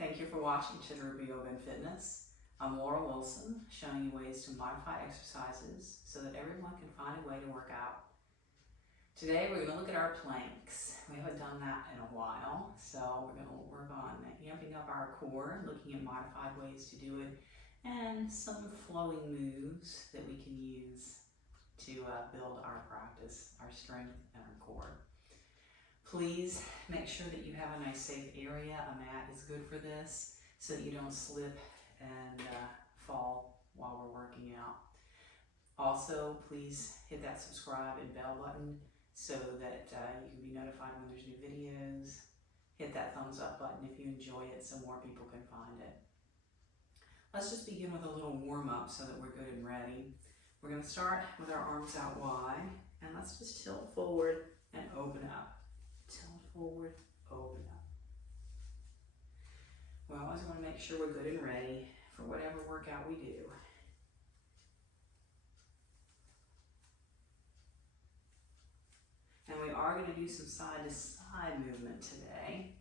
thank you for watching Chittarupa Yoga and Fitness. I'm Laura Wilson, showing you ways to modify exercises so that everyone can find a way to work out. Today we're going to look at our planks. We haven't done that in a while, so we're going to work on amping up our core, looking at modified ways to do it, and some flowing moves that we can use to build our practice, our strength, and our core. Please make sure that you have a nice safe area. A mat is good for this so that you don't slip and fall while we're working out. Also, please hit that subscribe and bell button so that you can be notified when there's new videos. Hit that thumbs up button if you enjoy it so more people can find it. Let's just begin with a little warm up so that we're good and ready. We're going to start with our arms out wide, and let's just tilt forward and open up. Tilt forward, open up. We always want to make sure we're good and ready for whatever workout we do. And we are going to do some side to side movement today.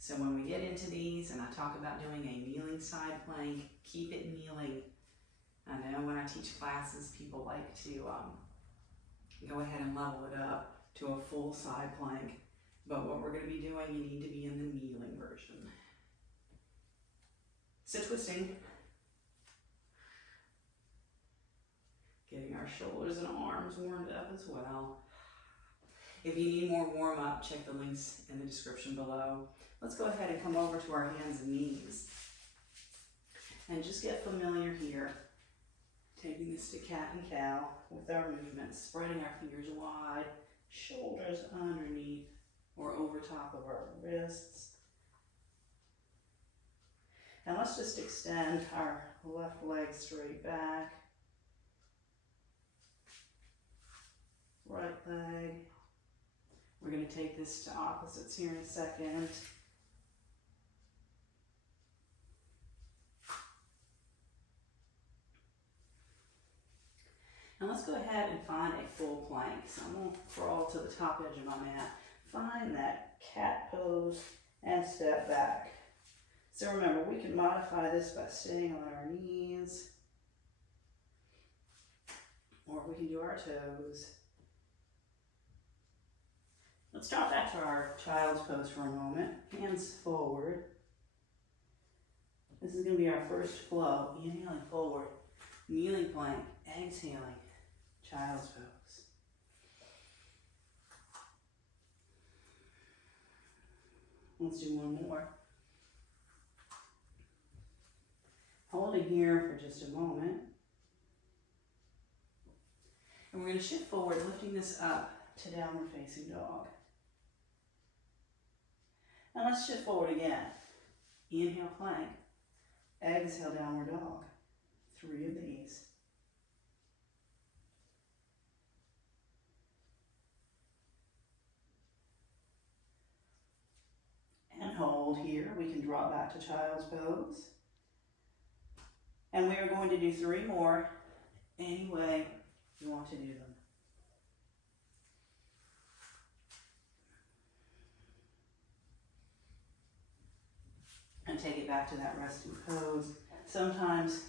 So when we get into these and I talk about doing a kneeling side plank, keep it kneeling. I know when I teach classes, people like to go ahead and level it up to a full side plank. But what we're going to be doing, you need to be in the kneeling version. So twisting. Getting our shoulders and arms warmed up as well. If you need more warm up, check the links in the description below. Let's go ahead and come over to our hands and knees. And just get familiar here. Taking this to cat and cow with our movements, spreading our fingers wide, shoulders underneath or over top of our wrists. And let's just extend our left leg straight back. Right leg. We're going to take this to opposites here in a second. And let's go ahead and find a full plank. So I'm going to crawl to the top edge of my mat. Find that cat pose and step back. So remember, we can modify this by staying on our knees, or we can do our toes. Let's drop back to our child's pose for a moment. Hands forward. This is going to be our first flow. Inhaling forward, kneeling plank, exhaling, child's pose. Let's do one more. Holding here for just a moment. And we're going to shift forward, lifting this up to downward facing dog. And let's shift forward again. Inhale, plank. Exhale, downward dog. 3 of these. And hold here. We can drop back to child's pose. And we are going to do 3 more any way you want to do them. And take it back to that resting pose. Sometimes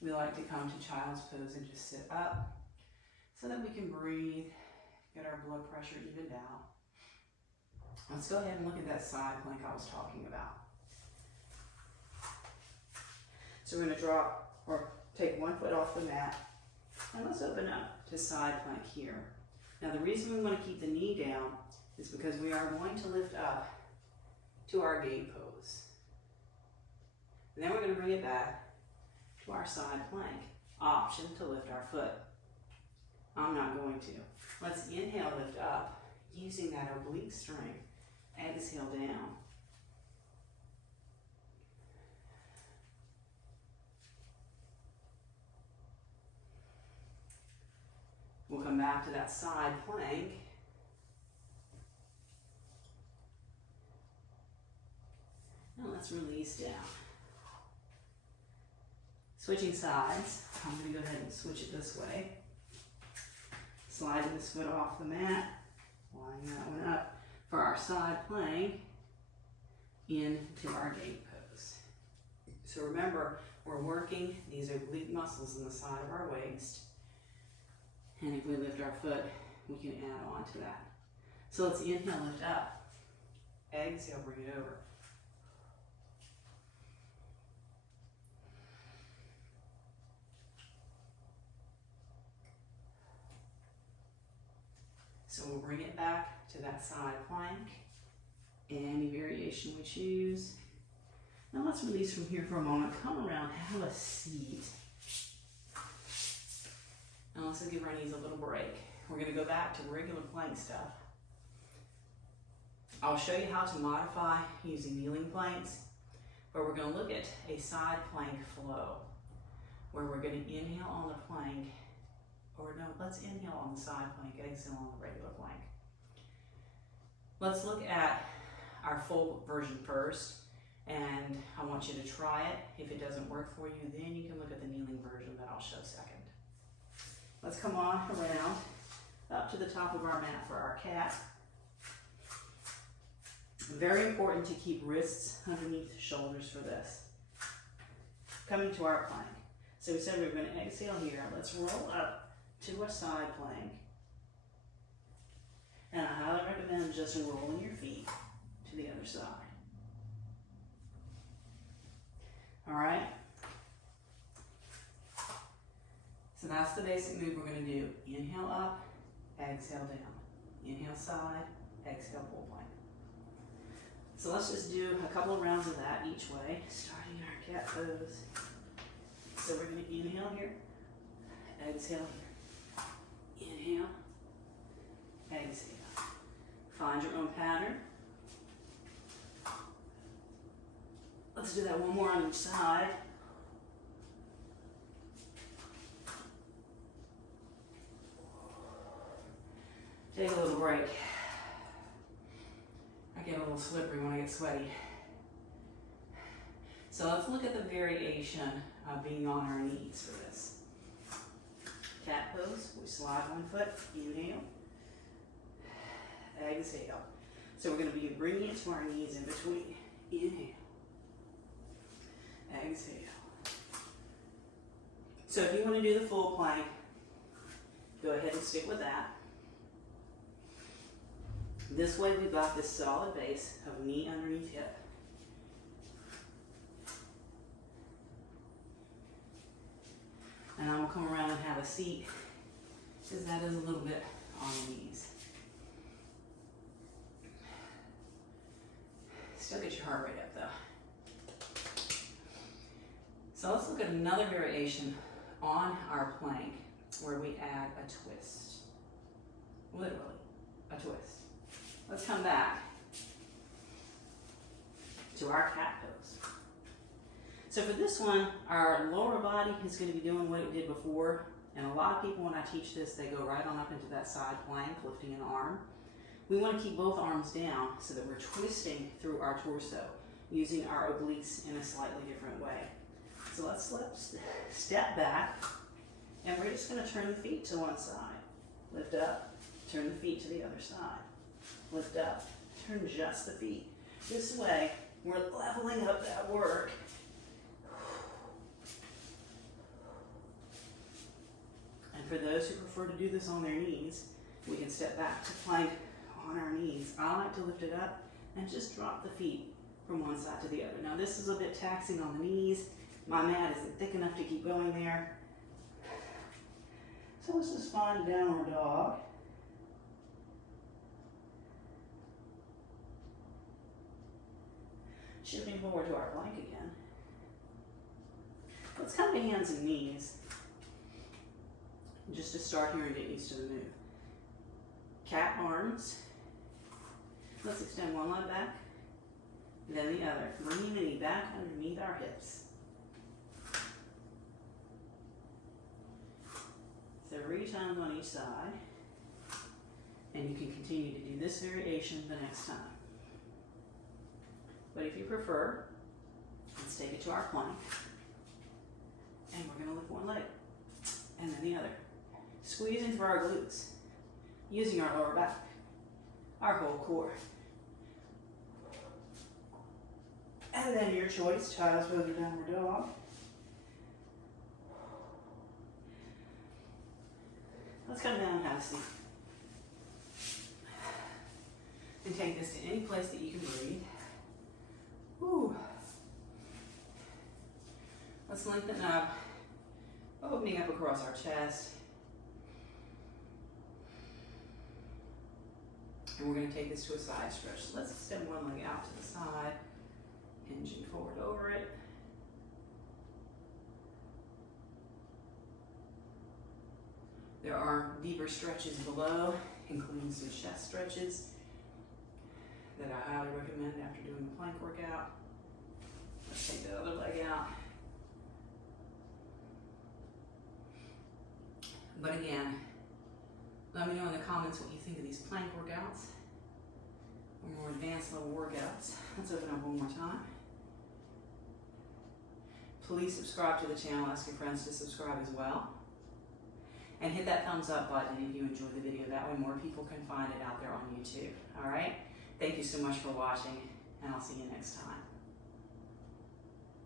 we like to come to child's pose and just sit up so that we can breathe, get our blood pressure evened out. Let's go ahead and look at that side plank I was talking about. So we're going to drop or take 1 foot off the mat and let's open up to side plank here. Now the reason we want to keep the knee down is because we are going to lift up to our gate pose. And then we're going to bring it back to our side plank. Option to lift our foot. I'm not going to. Let's inhale, lift up, using that oblique strength. Exhale down. We'll come back to that side plank. Now let's release down. Switching sides, I'm going to go ahead and switch it this way. Sliding this foot off the mat, lining that one up. for our side plank into our gate pose. So remember, we're working these oblique muscles in the side of our waist. And if we lift our foot, we can add on to that. So let's inhale, lift up. Exhale, bring it over. So we'll bring it back to that side plank. Any variation we choose. Now let's release from here for a moment. Come around, have a seat. And let's give our knees a little break. We're going to go back to regular plank stuff. I'll show you how to modify using kneeling planks, but we're going to look at a side plank flow, where we're going to inhale on the plank, or no, let's inhale on the side plank, exhale on the regular plank. Let's look at our full version first, and I want you to try it. If it doesn't work for you, then you can look at the kneeling version that I'll show second. Let's come on around up to the top of our mat for our cat. Very important to keep wrists underneath the shoulders for this. Coming to our plank. So we said we were going to exhale here. Let's roll up to a side plank. And I highly recommend just rolling your feet to the other side. All right? So that's the basic move we're going to do. Inhale up, exhale down. Inhale side, exhale full plank. So let's just do a couple of rounds of that each way, starting our cat pose. So we're going to inhale here, exhale here. Inhale, exhale. Find your own pattern. Let's do that one more on each side. Take a little break. I get a little slippery when I get sweaty. So let's look at the variation of being on our knees for this. Cat pose, we slide one foot, inhale, exhale. So we're going to be bringing it to our knees in between. Inhale, exhale. So if you want to do the full plank, go ahead and stick with that. This way we've got this solid base of knee underneath hip. And I'm going to come around and have a seat, because that is a little bit on the knees. Still get your heart rate up though. So let's look at another variation on our plank where we add a twist. Literally, a twist. Let's come back to our cat pose. So for this one, our lower body is going to be doing what it did before. And a lot of people, when I teach this, they go right on up into that side plank, lifting an arm. We want to keep both arms down so that we're twisting through our torso, using our obliques in a slightly different way. So let's step back, and we're just going to turn the feet to one side. Lift up, turn the feet to the other side. Lift up, turn just the feet. This way, we're leveling up that work. And for those who prefer to do this on their knees, we can step back to plank on our knees. I like to lift it up and just drop the feet from one side to the other. Now this is a bit taxing on the knees. My mat isn't thick enough to keep going there. So let's just find a downward dog. Shifting forward to our plank again. Let's come to hands and knees, just to start here and get used to the move. Cat arms. Let's extend one leg back, then the other. Bringing the knee back underneath our hips. 3 times on each side. And you can continue to do this variation the next time. But if you prefer, let's take it to our plank. And we're going to lift one leg, and then the other. Squeezing through our glutes, using our lower back, our whole core. And then your choice, child's pose or downward dog. Let's come down and have a seat. And take this to any place that you can breathe. Woo. Let's lengthen up, opening up across our chest. And we're going to take this to a side stretch. So let's extend one leg out to the side, hinging forward over it. There are deeper stretches below, including some chest stretches that I highly recommend after doing the plank workout. Let's take the other leg out. But again, let me know in the comments what you think of these plank workouts or more advanced level workouts. Let's open up one more time. Please subscribe to the channel. Ask your friends to subscribe as well. And hit that thumbs up button if you enjoyed the video. That way more people can find it out there on YouTube. All right? Thank you so much for watching, and I'll see you next time.